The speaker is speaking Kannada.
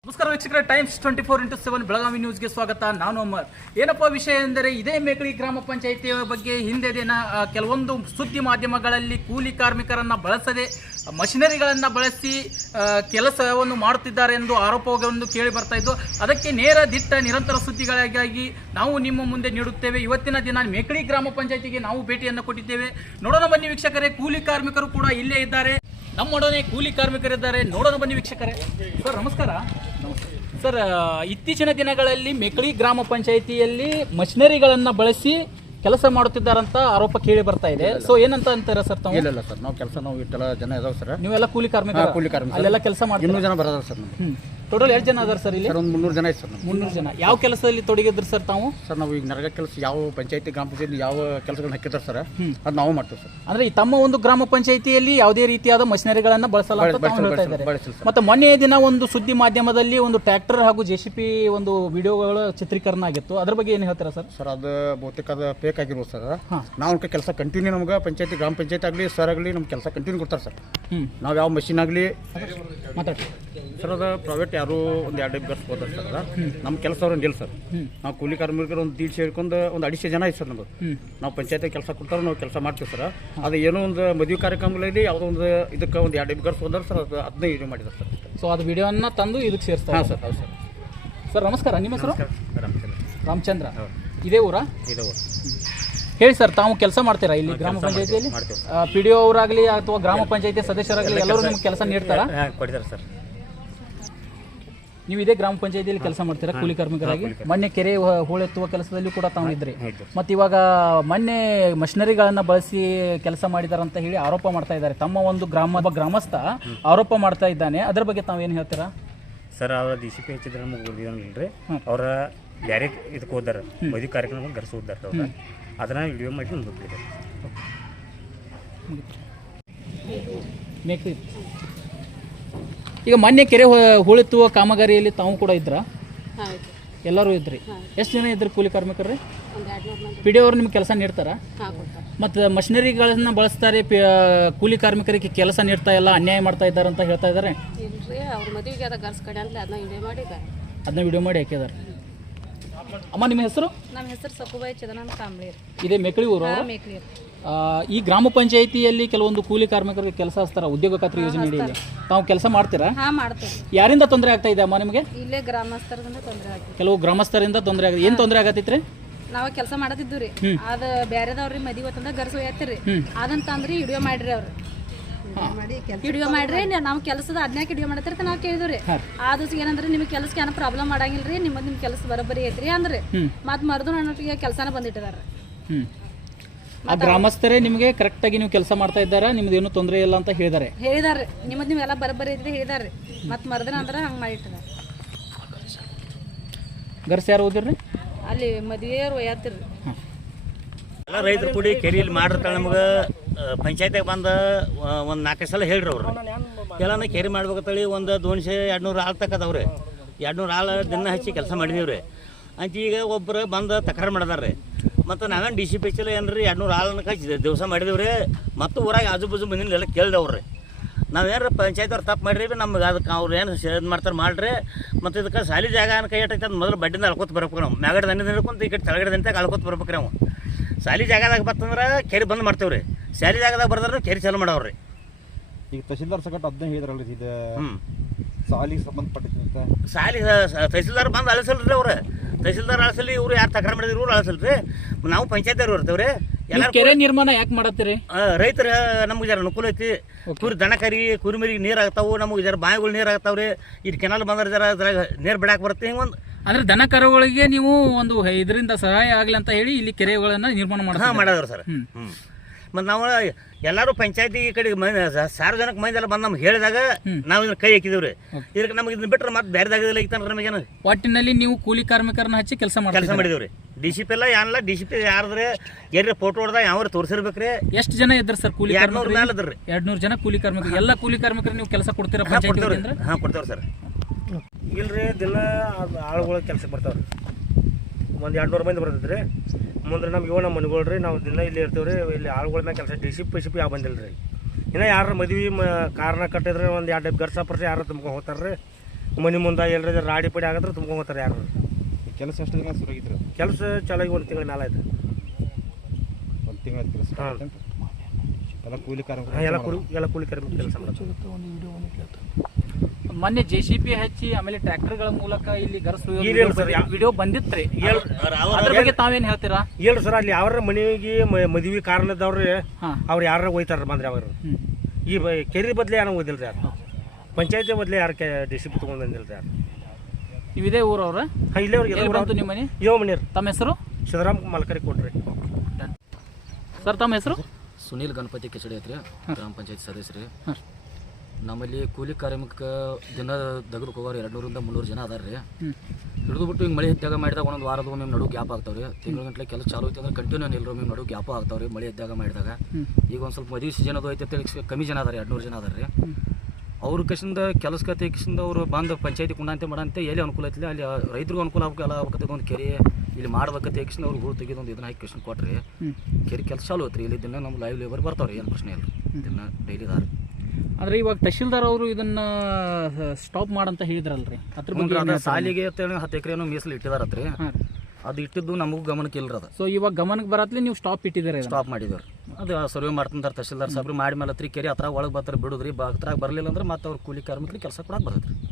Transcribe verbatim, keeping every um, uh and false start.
ನಮಸ್ಕಾರ ವೀಕ್ಷಕರೇ, Times twenty four into seven Belagavi ನ್ಯೂಸ್ಗೆ ಸ್ವಾಗತ. ನಾನು ಅಮರ್. ಏನಪ್ಪ ವಿಷಯ ಎಂದರೆ, ಇದೇ ಮೇಕಳಿ ಗ್ರಾಮ ಪಂಚಾಯಿತಿಯ ಬಗ್ಗೆ ಹಿಂದೆ ದಿನ ಕೆಲವೊಂದು ಸುದ್ದಿ ಮಾಧ್ಯಮಗಳಲ್ಲಿ ಕೂಲಿ ಕಾರ್ಮಿಕರನ್ನು ಬಳಸದೆ ಮಷಿನರಿಗಳನ್ನು ಬಳಸಿ ಕೆಲಸವನ್ನು ಮಾಡುತ್ತಿದ್ದಾರೆ ಎಂದು ಆರೋಪವನ್ನು ಕೇಳಿ ಬರ್ತಾ ಇದ್ದು, ಅದಕ್ಕೆ ನೇರ ದಿಟ್ಟ ನಿರಂತರ ಸುದ್ದಿಗಳಿಗಾಗಿ ನಾವು ನಿಮ್ಮ ಮುಂದೆ ನೀಡುತ್ತೇವೆ. ಇವತ್ತಿನ ದಿನ ಮೇಕಳಿ ಗ್ರಾಮ ಪಂಚಾಯಿತಿಗೆ ನಾವು ಭೇಟಿಯನ್ನು ಕೊಟ್ಟಿದ್ದೇವೆ. ನೋಡೋಣ ಬನ್ನಿ ವೀಕ್ಷಕರೇ, ಕೂಲಿ ಕಾರ್ಮಿಕರು ಕೂಡ ಇಲ್ಲೇ ಇದ್ದಾರೆ. ನಮ್ಮೊಡನೆ ಕೂಲಿ ಕಾರ್ಮಿಕರಿದ್ದಾರೆ, ನೋಡೋಣ ಬನ್ನಿ ವೀಕ್ಷಕರೇ. ಸರ್ ನಮಸ್ಕಾರ. ಸರ್, ಇತ್ತೀಚಿನ ದಿನಗಳಲ್ಲಿ ಮೇಕಳಿ ಗ್ರಾಮ ಪಂಚಾಯಿತಿಯಲ್ಲಿ ಮಷಿನರಿಗಳನ್ನು ಬಳಸಿ ಕೆಲಸ ಮಾಡುತ್ತಿದ್ದಾರಂತ ಆರೋಪ ಕೇಳಿ ಬರ್ತಾ ಇದೆ. ಸೊ ಏನಂತ ಅಂತಾರ ಸರ್ ತಾವು? ಇಲ್ಲ ಸರ್, ನಾವು ಕೆಲಸ ನಾವು ಇಟ್ಟೆಲ್ಲ ಜನ ಇದಾವೆ ಸರ್. ನೀವೆಲ್ಲ ಕೂಲಿ ಕಾರ್ಮಿಕ? ಕೂಲಿ ಕಾರ್ಮಿಕ. ಅಲ್ಲೆಲ್ಲ ಕೆಲಸ ಮಾಡಿ ಇನ್ನೂರು ಜನ ಬರೋದಾರ ಸರ್. ಹ್ಞೂ ಟೋಟಲ್ ಎಷ್ಟು ಜನ ಅದಾರ ಸರ್ ಇಲ್ಲಿ? ಸರ್ ಒಂದು ಮುನ್ನೂರು ಜನ ಐತೆ ಸರ್. ಮುನ್ನೂರು ಜನ ಯಾವ ಕೆಲಸದಲ್ಲಿ ತೊಡಗಿದ್ರು ಸರ್ ತಾವು? ಸರ್ ನಾವು ಈಗ ನರಗ ಕೆಲಸ ಯಾವ ಪಂಚಾಯತಿ ಗ್ರಾಮ ಪಂಚಾಯತಿ ಯಾವ ಕೆಲಸಗಳನ್ನ ಹಾಕಿದ್ದಾರೆ ಸರ್, ಅದು ನಾವು ಮಾಡ್ತೀವಿ ಸರ್. ಅಂದ್ರೆ ಈ ತಮ್ಮ ಒಂದು ಗ್ರಾಮ ಪಂಚಾಯಿತಿಯಲ್ಲಿ ಯಾವುದೇ ರೀತಿಯಾದ ಮಷಿನರಿಗಳನ್ನ ಬಳಸಲ್ಲ ಅಂತ ತಾವು ಹೇಳ್ತಾ ಇದ್ದಾರೆ. ಮತ್ತೆ ಮೊನ್ನೆ ದಿನ ಒಂದು ಸುದ್ದಿ ಮಾಧ್ಯಮದಲ್ಲಿ ಒಂದು ಟ್ರ್ಯಾಕ್ಟರ್ ಹಾಗೂ ಜೆ ಸಿ ಪಿ ಒಂದು ವಿಡಿಯೋಗಳ ಚಿತ್ರೀಕರಣ ಆಗಿತ್ತು, ಅದ್ರ ಬಗ್ಗೆ ಏನು ಹೇಳ್ತೀರಾ ಸರ್? ಸರ್ ಅದು ಬಹುತೇಕ ಅದು ಫೇಕ್ ಆಗಿರ್ಬೋದು ಸರ್. ನಾವು ಕೆಲಸ ಕಂಟಿನ್ಯೂ ನಮ್ಗೆ ಪಂಚಾಯತಿ ಗ್ರಾಮ ಪಂಚಾಯತ್ ಆಗಲಿ ಸರ್ ಆಗಲಿ ನಮ್ಗೆ ಕೆಲಸ ಕಂಟಿನ್ಯೂ ಕೊಡ್ತಾರೆ ಸರ್. ನಾವು ಯಾವ ಮಷಿನ್ ಆಗಲಿ ಮಾತಾಡಿ ಸರ್, ಅದು ಪ್ರೈವೇಟ್ ಯಾರು ಒಂದು ಎರಡು ಗರ್ಸ್ ಹೋದ್ರೆ ಸರ್, ನಮ್ಮ ಕೆಲಸ ಅವ್ರು ಇಲ್ಲ ಸರ್. ನಾವು ಕೂಲಿ ಕಾರ್ಮಿಕರು ಒಂದು ದೀಡ್ ಸೇರ್ಕೊಂಡು ಒಂದು ಅಡಿಸೆ ಜನ ಐತೆ ಸರ್. ನಮ್ಮದು ನಾವು ಪಂಚಾಯತಿ ಕೆಲಸ ಕೊಡ್ತಾರೆ, ನಾವು ಕೆಲಸ ಮಾಡ್ತೀವಿ ಸರ್. ಅದು ಏನೋ ಒಂದು ಮದುವೆ ಕಾರ್ಯಕ್ರಮಗಳಲ್ಲಿ ಯಾವುದೋ ಒಂದು ಇದಕ್ಕೆ ಒಂದು ಎರಡು ಗರ್ಸ್ ಹೋದ್ರೆ ಸರ್, ಅದು ಅದನ್ನೇ ಇದು ಮಾಡಿದ್ದಾರೆ ಸರ್. ಸೊ ಅದು ವಿಡಿಯೋನ ತಂದು ಇದಕ್ಕೆ ಸೇರಿಸ್ತಾರೆ? ಹಾಂ ಸರ್. ಹೌದು ಸರ್. ಸರ್ ನಮಸ್ಕಾರ, ನಿಮ್ಮ ಹೆಸರು? ರಾಮಚಂದ್ರ. ರಾಮಚಂದ್ರ, ಇದೇ ಊರಾ? ಇದೇ ಊರು. ಹೇಳಿ ಸರ್, ತಾವು ಕೆಲಸ ಮಾಡ್ತೀರಾ ಇಲ್ಲಿ ಗ್ರಾಮ ಪಂಚಾಯತಿಯಲ್ಲಿ? ಪಿ ಡಿ ಒ ಅವರಾಗಲಿ ಅಥವಾ ಗ್ರಾಮ ಪಂಚಾಯತಿ ಸದಸ್ಯರಾಗಲಿ ಎಲ್ಲರೂ ನಿಮ್ಗೆ ಕೆಲಸ ನೀಡ್ತಾರಾ? ಕೊಡ್ತಾರೆ ಸರ್. ನೀವು ಇದೇ ಗ್ರಾಮ ಪಂಚಾಯತಿಯಲ್ಲಿ ಕೆಲಸ ಮಾಡ್ತೀರಾ ಕೂಲಿ ಕಾರ್ಮಿಕರಾಗಿ? ಮೊನ್ನೆ ಕೆರೆ ಹೂಳೆತ್ತುವ ಕೆಲಸದಲ್ಲಿ ಕೂಡ ತಾವು ಇದ್ರಿ. ಮತ್ತು ಇವಾಗ ಮೊನ್ನೆ ಮಷಿನರಿಗಳನ್ನು ಬಳಸಿ ಕೆಲಸ ಮಾಡಿದಾರಂತ ಹೇಳಿ ಆರೋಪ ಮಾಡ್ತಾ ಇದ್ದಾರೆ. ತಮ್ಮ ಒಂದು ಗ್ರಾಮ ಗ್ರಾಮಸ್ಥ ಆರೋಪ ಮಾಡ್ತಾ ಇದ್ದಾನೆ, ಅದ್ರ ಬಗ್ಗೆ ತಾವು ಏನು ಹೇಳ್ತೀರಾ? ಸರ್, ಅವ್ರ ಡಿ ಸಿ ಪಿ ಹೆಚ್ಚಿದ್ರೆ ನಮಗೆ ಗೊತ್ತಿಲ್ಲ. ಅವರ ಬ್ಯಾರೆ ಇದಕ್ಕೆ ಹೋದಾರ, ಮದುವೆ ಕಾರ್ಯಕ್ರಮ ಗರ್ಸ್ ಹೋದಾರ. ಅವ್ರ ಅದನ್ನ ವಿಡಿಯೋ ಮಾಡಿ ನಮ್ಗೆ ಗೊತ್ತಿದೆ. ಈಗ ಮೊನ್ನೆ ಕೆರೆ ಹೂಳೆತ್ತುವ ಕಾಮಗಾರಿಯಲ್ಲಿ ತಾವು ಕೂಡ ಇದ್ರ? ಎಲ್ಲರೂ ಇದ್ರಿ? ಎಷ್ಟು ಜನ ಇದ್ರಿ ಕೂಲಿ ಕಾರ್ಮಿಕರು? ಪಿ ಡಿ ಅವ್ರು ನಿಮ್ಗೆ ಕೆಲಸ ನೀಡ್ತಾರ? ಮತ್ತು ಮಷಿನರಿಗಳನ್ನ ಬಳಸ್ತಾರೆ, ಕೂಲಿ ಕಾರ್ಮಿಕರಿಗೆ ಕೆಲಸ ನೀಡ್ತಾ ಇಲ್ಲ, ಅನ್ಯಾಯ ಮಾಡ್ತಾ ಇದ್ದಾರೆ ಅಂತ ಹೇಳ್ತಾ ಇದ್ದಾರೆ. ಅದನ್ನ ವಿಡಿಯೋ ಮಾಡಿ ಹಾಕಿದ್ದಾರೆ. ಅಮ್ಮ ನಿಮ್ಮ ಹೆಸರು? ನಮ್ಮ ಹೆಸರು ಸಕುಬಾಯಿ ಚದನನ್ ಕಾಂಬ್ಳಿ. ಇದೇ ಮೇಕಳಿ ಊರು? ಮೇಕಳಿ. ಈ ಗ್ರಾಮ ಪಂಚಾಯಿತಿಯಲ್ಲಿ ಕೆಲವೊಂದು ಕೂಲಿ ಕಾರ್ಮಿಕರಿಗೆ ಕೆಲಸ ಹಚ್ತಾರ ಉದ್ಯೋಗ ಖಾತ್ರಿ ಯೋಜನೆ ಅಡಿಯಲ್ಲಿ, ತಾವು ಕೆಲಸ ಮಾಡ್ತೀರಾ? ಹಾ, ಮಾಡ್ತೀವಿ. ಯಾರಿಂದ ತೊಂದರೆ ಆಗ್ತಾ ಇದೆ ಅಮ್ಮ ನಿಮಗೆ? ಇಲ್ಲೇ ಗ್ರಾಮಸ್ಥರಿಂದ ತೊಂದರೆ ಆಗಿದೆ. ಕೆಲವು ಗ್ರಾಮಸ್ಥರಿಂದ ತೊಂದರೆ ಆಗಿದೆ. ಏನು ತೊಂದರೆ ಆಗತ್ತಿತ್ರಿ? ನಾವು ಕೆಲಸ ಮಾಡತ್ತಿದ್ದು ರೀ, ಅದ ಬ್ಯಾರೆದವ್ರಿ ಮದುವೆ ತಂದ ಗರ್ಸ ಒಯ್ಯತ್ತಿರಿ, ಅದಂತಂದ್ರಿ ವಿಡಿಯೋ ಮಾಡ್ರಿ ಅವ್ರು. ವಿಡಿಯೋ ಮಾಡ್ರಿ, ನಾವು ಕೆಲಸದ ಹದಿನಾಲ್ಕು ವಿಡಿಯೋ ಮಾಡತ್ತಿರ್ತ ನಾವು ಕೇಳಿದ್ರಿ. ಆ ದಿವಸ ಏನಂದ್ರೆ ನಿಮ್ಗೆ ಕೆಲಸಕ್ಕೆ ಏನೋ ಪ್ರಾಬ್ಲಮ್ ಮಾಡಂಗಿಲ್ರಿ, ನಿಮ್ಮದು ನಿಮ್ ಕೆಲಸ ಬರೋಬ್ಬರಿ ಐತ್ರಿ ಅಂದ್ರಿ. ಮತ್ ಮರ್ದು ನನ್ನೊಟ್ಟಿಗೆ ಕೆಲಸನ ಬಂದಿಟ್ಟಿದಾರೆ. ಆ ಗ್ರಾಮಸ್ಥರೇ ನಿಮಗೆ ಕರೆಕ್ಟ್ ಆಗಿ ನೀವು ಕೆಲಸ ಮಾಡ್ತಾ ಇದ್ದಾರಾ, ನಿಮ್ದು ಏನು ತೊಂದರೆ ಇಲ್ಲ ಅಂತ ಹೇಳಿದಾರೆ? ಹೇಳಿದಾರೆ, ನಿಮ್ಮದು ನೀವೆಲ್ಲ ಬರೋಬ್ಬರಿ ಐತ್ರಿ ಹೇಳಿದಾರೆ. ಮತ್ ಮರ್ದಿನ ಅಂದ್ರೆ ಹಂಗೆ ಮಾಡಿಟ್ಟಿದಾರೆ. ಗರ್ಸ್ ಯಾರು ಓದಿರ್ರಿ? ಅಲ್ಲಿ ಮದುವೆ ಒಯ್ಯತ್ತಿರ್ರಿ. ಎಲ್ಲ ರೈತರು ಕೂಡಿ ಕೆರಿಯಲ್ಲಿ ಮಾಡಿರ್ತಾಳೆ. ನಮ್ಗೆ ಪಂಚಾಯತಿಗೆ ಬಂದು ಒಂದು ನಾಲ್ಕೈದು ಸಲ ಹೇಳ್ರಿ ಅವ್ರು ಎಲ್ಲನ ಕೆರೆ ಮಾಡ್ಬೇಕಂತೇಳಿ ಒಂದು ದೋನ್ಶೆ ಎರಡು ನೂರು ಆಳು ತಕ್ಕದವ್ರಿ. ಎರಡು ನೂರು ಆಳು ದಿನ ಹಚ್ಚಿ ಕೆಲಸ ಮಾಡಿದೀವ್ರಿ ಅಂತ. ಈಗ ಒಬ್ಬರು ಬಂದು ತಕರಾರು ಮಾಡಿದಾರೆ. ಮತ್ತು ನಾವೇನು ಡಿ ಸಿ ಪಿ ಹೆಚ್ಚಿಲ್ಲ ಏನ್ರಿ ಎರಡು ನೂರು ಆಳನ್ನ ಕಚ್ಚಿ ದಿವಸ ಮಾಡಿದೀವ್ರಿ. ಮತ್ತು ಊರಾಗ ಆಜು ಬಾಜು ಬಂದಿಲ್ಲ ಎಲ್ಲ ಕೇಳಿದವ್ರಿ. ನಾವೇನು ಪಂಚಾಯತ್ ಅವ್ರು ತಪ್ಪು ಮಾಡಿರಿ, ನಮ್ಗೆ ಅದಕ್ಕೆ ಅವ್ರು ಏನು ಇದು ಮಾಡ್ತಾರೆ ಮಾಡ್ರಿ. ಮತ್ತು ಇದಕ್ಕೆ ಸಾಲಿ ಜಾಗ ಅನ್ನ ಕೈ ಇಟ್ಟೈತೆ ಅಂತ ಮೊದಲು ಬಡ್ಡಿಂದ ಅಳ್ಕೊತ ಬರ್ಬೇಕು ನಾವು. ಮ್ಯಾಗಡೆ ದಂಡಿಂದ ಹಿಡ್ಕೊಂತ ಈ ಕಡೆ ತೆಳಗಡೆ ದಂತಾಗ ಅಳ್ಕೊತ ಬರ್ಬೇಕು ನಾವು. ಸಾಲಿ ಜಾಗದಾಗ ಬರ್ತಂದ್ರೆ ಕೆರೆ ಬಂದ್ ಮಾಡ್ತೇವೆ ರೀ, ಸಾಲಿ ಜಾಗದಾಗ ಬರ್ದ್ರೆ ಕೆರೆ ಚಾಲು ಮಾಡವ್ರಿ. ಈಗ ತಹಸೀಲ್ದಾರ್ ಸಕಟ್ ಅದನ್ನ ಹೇಳಿದ್ರಲ್ಲ, ಇದು ಸಾಲಿಗೆ ಸಂಬಂಧಪಟ್ಟಿದ್ದಂತೆ. ಸಾಲಿ ತಹಸೀಲ್ದಾರ್ ಬಂದು ಅಳಿಸಲ್ರಿ ಅವ್ರು. ತಹಸೀಲ್ದಾರ್ ಅಳಿಸಲಿ, ಇವ್ರು ಯಾರು ತಕರಾರು ಮಾಡಿದ್ರು ಇವ್ರು ಅಳಿಸಲ್ರಿ. ನಾವು ಪಂಚಾಯತ್ ಇರ್ತೇವ್ರಿ. ಎಲ್ಲ ಕೆರೆ ನಿರ್ಮಾಣ ಯಾಕೆ ಮಾಡತ್ತೀರಿ? ರೈತರ ನಮ್ಗೆ ಜರ ಅನುಕೂಲ ಐತಿ. ಕುರಿ ದನ ಕರಿ ಕುರಿಮರಿಗೆ ನೀರು ಆಗ್ತಾವು, ನಮಗೆ ಜರ ಬಾವಿಗಳು ನೀರು ಆಗ್ತಾವ್ರಿ. ಇದು ಕೆನಾಲ್ ಬಂದ್ರೆ ಜರ ಅದ್ರಾಗ ನೀರು ಬಿಡಾಕ್ ಬರುತ್ತೆ. ಹಿಂಗೆ ಒಂದು ಅಂದ್ರೆ ದನ ಕರುಗಳಿಗೆ ನೀವು ಒಂದು ಇದರಿಂದ ಸಹಾಯ ಆಗಲಿ ಅಂತ ಹೇಳಿ ಇಲ್ಲಿ ಕೆರೆಗಳನ್ನ ನಿರ್ಮಾಣ ಮಾಡಿ ಮಾಡಿದ್ರು ಸರ್. ಹ್ಞೂ ಮತ್ತು ನಾವು ಎಲ್ಲರೂ ಪಂಚಾಯತಿ ಈ ಕಡೆ ಸಾರ್ವಜನಿಕ ಮಂದಿ ಎಲ್ಲ ಬಂದು ನಮ್ಗೆ ಹೇಳಿದಾಗ ನಾವು ಇದನ್ನ ಕೈ ಹಾಕಿದೀವ್ರಿ. ಇದಕ್ಕೆ ನಮ್ಗೆ ಇದನ್ನ ಬಿಟ್ಟರೆ ಮತ್ತೆ ಬೇರೆ ಜಾಗದಲ್ಲಿ ಐತಂದ್ರೆ ನಮಗೇನು ಒಟ್ಟಿನಲ್ಲಿ ನೀವು ಕೂಲಿ ಕಾರ್ಮಿಕರನ್ನ ಹಚ್ಚಿ ಕೆಲಸ ಮಾಡಿ ಕೆಲಸ ಮಾಡಿದೀವ್ರಿ. ಡಿ ಸಿ ಪಿ ಎಲ್ಲ ಏನಿಲ್ಲ, ಡಿ ಸಿ ಪಿ ಯಾರ್ದ್ರೆ ಎಲ್ಲಿ ಫೋಟೋ ಹೊಡೆದಾಗ ಯಾವ ತೋರಿಸಿರ್ಬೇಕ್ರಿ. ಎಷ್ಟು ಜನ ಇದ್ರಿ ಸರ್ ಕೂಲಿ? ಎರಡು ನೂರು ಮೇಲೆ ಅದ್ರಿ. ಎರಡು ನೂರು ಜನ ಕೂಲಿ ಕಾರ್ಮಿಕರು. ಎಲ್ಲ ಕೂಲಿ ಕಾರ್ಮಿಕರು ನೀವು ಕೆಲಸ ಕೊಡ್ತೀರಾ? ಹಾಂ ಕೊಡ್ತೇವ್ರಿ ಸರ್. ಇಲ್ರಿ, ದಿನ ಆಳುಗಳು ಕೆಲಸಕ್ಕೆ ಬರ್ತಾವ್ರಿ. ಒಂದು ಎರಡು ನೂರು ಮಂದಿ ಬರ್ತೈತೆ ರೀ. ಮುಂದೆ ನಮ್ಗೆ ಇವ ನಮ್ಮ ಮನೆಗಳು ರೀ, ನಾವು ದಿನ ಇಲ್ಲಿ ಇರ್ತೇವೆ ರೀ. ಇಲ್ಲಿ ಆಳುಗಳ ಮ್ಯಾಗ ಕೆಲಸ D C P C P ಯಾವ ಬಂದಿಲ್ಲ ರೀ. ಇನ್ನು ಯಾರು ಮದುವೆ ಮ ಕಾರಣ ಕಟ್ಟಿದ್ರೆ ಒಂದು ಎರಡು ಗರ್ಸ ಪರ್ಸ ಯಾರು ತುಂಬ್ಕೊಂಡು ಹೋಗ್ತಾರೆ ರೀ. ಮನೆ ಮುಂದೆ ಎಲ್ಲರ ರಾಡಿ ಪಡಿ ಆಗತ್ರ ತುಂಬ್ಕೊಂತಾರೆ ಯಾರು. ಕೆಲಸ ಎಷ್ಟು ದಿನ ಶುರು ಆಗಿದ್ರು? ಕೆಲಸ ಚಾಲಾಗಿ ಒಂದು ತಿಂಗಳ ಮೇಲೆ ಆಯ್ತು. ಒಂದು ತಿಂಗಳ ಕೆಲಸ ಹಾಂ ಎಲ್ಲ ಕೂಲಿ ಕಾರ್ಮಿಕರು ಹಾಂ ಎಲ್ಲ ಕೂಲಿ ಎಲ್ಲ ಕೂಲಿ ಕಾರ್ಮಿಕ ಕೆಲಸ ಮಾಡ್ತಾರೆ. ಮೊನ್ನೆ ಜೆ ಸಿ ಪಿ ಹಚ್ಚಿ ಆಮೇಲೆ ಟ್ರ್ಯಾಕ್ಟರ್ಗಳ ಮೂಲಕ ಇಲ್ಲಿ ಗರಸು ಇಲ್ಲ ಸರ್, ಯಾ- ವಿಡಿಯೋ ಬಂದಿತ್ರಿ. ಹೇಳ್- ಅದ್ರ ಬಗ್ಗೆ ತಾವೇನ್ ಹೇಳ್ತೀರಾ? ಹೇಳ್ರಿ ಸರ್, ಅಲ್ಲಿ ಯಾರ ಮನೆಗೆ ಮದುವೆ ಕಾರಣದವ್ರಿ ಹಾ. ಅವ್ರು ಯಾರು ಒಯ್ತಾರ ಬಂದ್ರೆ ಅವರು ಈ ಬ ಕೆರೆ ಬದಲೇ ಯಾರು ಓದಿಲ್ರಿ ಯಾರು, ಪಂಚಾಯತಿ ಬದಲೇ ಯಾರು ಕೆ ಡಿ ಸಿ ಪಿ ತೊಗೊಂಡು ಬಂದಿಲ್ರಿ ಯಾರು. ನೀವು ಇದೇ ಊರವ್ರ? ಹಾಂ ಇಲ್ಲೇ ಅವ್ರಿಗೆ ಎಲ್ಲಿ ಬಂತು ನಿಮ್ಮ ಮನೆ? ಯೋ ಮನೆಯವ್ರು ತಮ್ಮ ಹೆಸರು? ಸಿದ್ದರಾಮ ಮಲ್ಕರಿ ಕೊಡ್ರಿ. ಸರ್ ತಮ್ಮ ಹೆಸರು? ಸುನೀಲ್ ಗಣಪತಿ ಕಿಚಡಿ ಐತ್ರಿ, ಗ್ರಾಮ ಪಂಚಾಯತ್ ಸದಸ್ಯರಿ. ಹಾಂ. ನಮ್ಮಲ್ಲಿ ಕೂಲಿ ಕಾರ್ಮಿಕ ದಿನ ದಗದಕ್ಕೆ ಹೋಗೋರು ಎರಡು ನೂರಿಂದ ಮುನ್ನೂರು ಜನ ಅದಾರ ರೀ. ಹ್ಞೂ ಹಿಡಿದು ಬಿಟ್ಟು ಹಿಂಗೆ ಮಳೆ ಇದ್ದಾಗ ಮಾಡಿದಾಗ ಒಂದೊಂದು ವಾರದ ಒಮ್ಮೆ ನಡು ಗ್ಯಾಪ್ ಆಗ್ತಾವೆ ರೀ. ತಿಂಗಳ ಗಂಟಲೆ ಕೆಲಸ ಚಾಲು ಐತೆ ಅಂದ್ರೆ ಕಂಟಿನ್ಯೂ ನಿಲ್ಲರೋ ಒಮ್ಮೆ ನಡು ಗ್ಯಾಪ್ ಆಗ್ತಾವೆ ರೀ ಮಳೆ ಇದ್ದಾಗ ಮಾಡಿದಾಗ. ಈಗ ಒಂದು ಸ್ವಲ್ಪ ಮದುವೆ ಸೀಸನ್ ಅದು ಐತೆ ಅಂತೇಳಿ ಕಮ್ಮಿ ಜನ ಅದಾರೆ, ಎರಡು ನೂರು ಜನ ಅದಾರ ರೀ. ಅವ್ರ ಕಸಿಂದ ಕೆಲಸಕ್ಕೆ ತೆಗಿಸಿಂದ ಅವರು ಬಂದು ಪಂಚಾಯತಿ ಕುಂಡಂತೆ ಮಾಡಂತೆ ಎಲ್ಲಿ ಅನುಕೂಲ ಐತಿಲ್ಲ ಅಲ್ಲಿ ರೈತರಿಗೂ ಅನುಕೂಲ ಆಗ್ಬೇಕು, ಎಲ್ಲ ಆಗ್ಬೇಕಂತ ಒಂದು ಕೆರೆ ಇಲ್ಲಿ ಮಾಡ್ಬೇಕಂತ ತೆಗಿಸಿಂದ ಅವ್ರು ಹೂಳು ತೆಗೆದು ಇದನ್ನ ಹಾಕಿ ಕೃಷ್ಣ ಕೊಟ್ರಿ. ಕೆರೆ ಕೆಲಸ ಚಾಲು ಐತ್ರಿ ಇಲ್ಲಿ. ದಿನ ನಮ್ಮ ಲೈವ್ ಲೇಬರ್ ಬರ್ತಾವ್ರಿ, ಏನು ಪ್ರಶ್ನೆ ಇಲ್ಲ, ದಿನ ಡೈಲಿ ದಾರ. ಆದರೆ ಇವಾಗ ತಹಶೀಲ್ದಾರ್ ಅವರು ಇದನ್ನ ಸ್ಟಾಪ್ ಮಾಡಂತ ಹೇಳಿದ್ರಲ್ರಿ, ಅದ್ರ ಬಗ್ಗೆ ಅದ ಸಾಲಿಗೆ ಅಂತೇಳಿ ಹತ್ತು ಎಕರೆನೂ ಮೀಸಲು ಇಟ್ಟಿದಾರತ್ರಿ. ಹಾಂ. ಅದು ಇಟ್ಟಿದ್ದು ನಮಗೂ ಗಮನಕ್ಕೆ ಇಲ್ರಿ. ಅದು ಸೊ ಇವಾಗ ಗಮನಕ್ಕೆ ಬರತ್ಲಿ ನೀವು ಸ್ಟಾಪ್ ಇಟ್ಟಿದ್ದೀರಿ. ಸ್ಟಾಪ್ ಮಾಡಿದ್ರು. ಅದು ಸರ್ವೆ ಮಾಡ್ತಾರೆ ತಹಶೀಲ್ದಾರ್ ಸಾಬ್ರಿ ಮಾಡಿ ಮೇಲೆ ತ್ರೀ ಕೆರೆ ಹತ್ರ ಒಳಗೆ ಬರ್ತಾರೆ ಬಿಡುದ್ರಿ. ಹತ್ರ ಬರಲಿಲ್ಲ ಅಂದ್ರೆ ಮತ್ತೆ ಅವ್ರು ಕೂಲಿ ಕಾರ್ಮಿಕರಿಗೆ ಕೆಲಸ ಕೊಡಕ್ಕೆ ಬರ್ತೈತ್ರಿ.